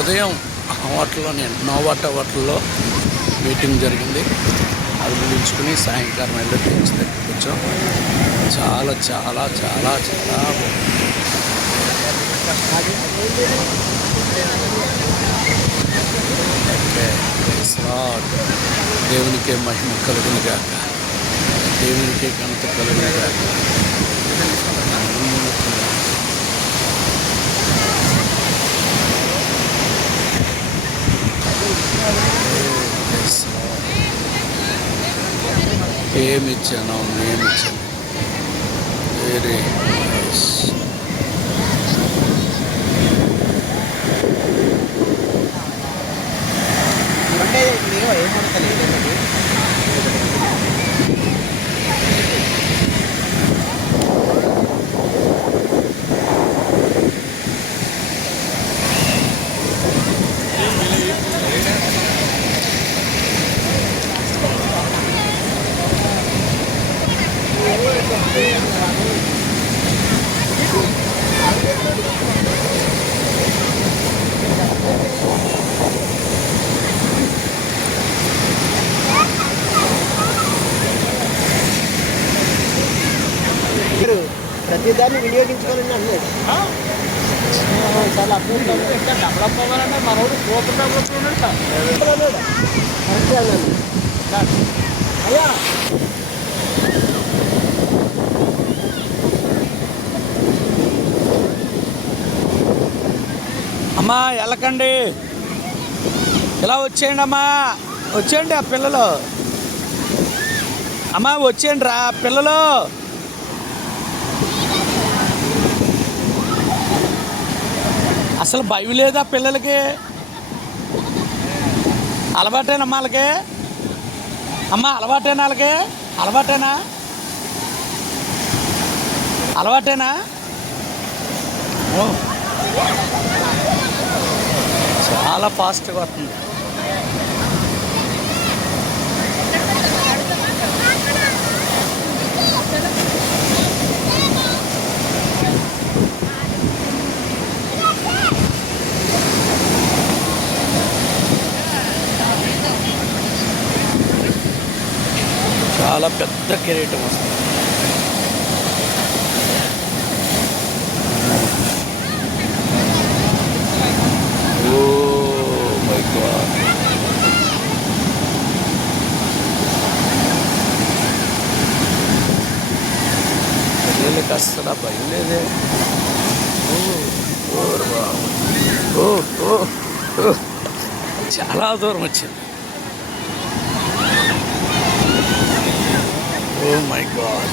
ఉదయం హోటల్లో నోవాటా హోటల్లో మీటింగ్ జరిగింది. అది ముగించుకుని సాయంకాలం వెళ్ళి బీచ్ దగ్గరికి వచ్చాం. చాలా చాలా చాలా చాలా దేవునికే మహిమ కలుగును గాక, దేవునికే ఘనత కలుగును గాక. ఏమిచ్చాను వెరీ నైస్. అంటే మీరు ఏమడతలేదు ప్రతిదాన్ని వినియోగించుకోవాలని అన్నారు. చాలా అద్భుతం. డెవలప్ అవ్వాలంటే మనోడు సూపర్ డెవలప్ ఉన్నాడు. అయ్యా అమ్మా వెళ్ళకండి, ఇలా వచ్చేయండి అమ్మా, వచ్చేయండి ఆ పిల్లలు. అమ్మా వచ్చేయండి రా పిల్లలు. అసలు భయం లేదా పిల్లలకి? అలవాటేనమ్మా వాళ్ళకి? అమ్మ అలవాటేనా వాళ్ళకి? అలవాటేనా? ఓ చాలా ఫాస్ట్గా వస్తుంది. చాలా పెద్ద కిరీటం వస్తుంది. ఓ మై గాడ్, పిల్లలకి అస్సలు భయం లేదే. ఓ చాలా దూరం వచ్చింది. Oh my God.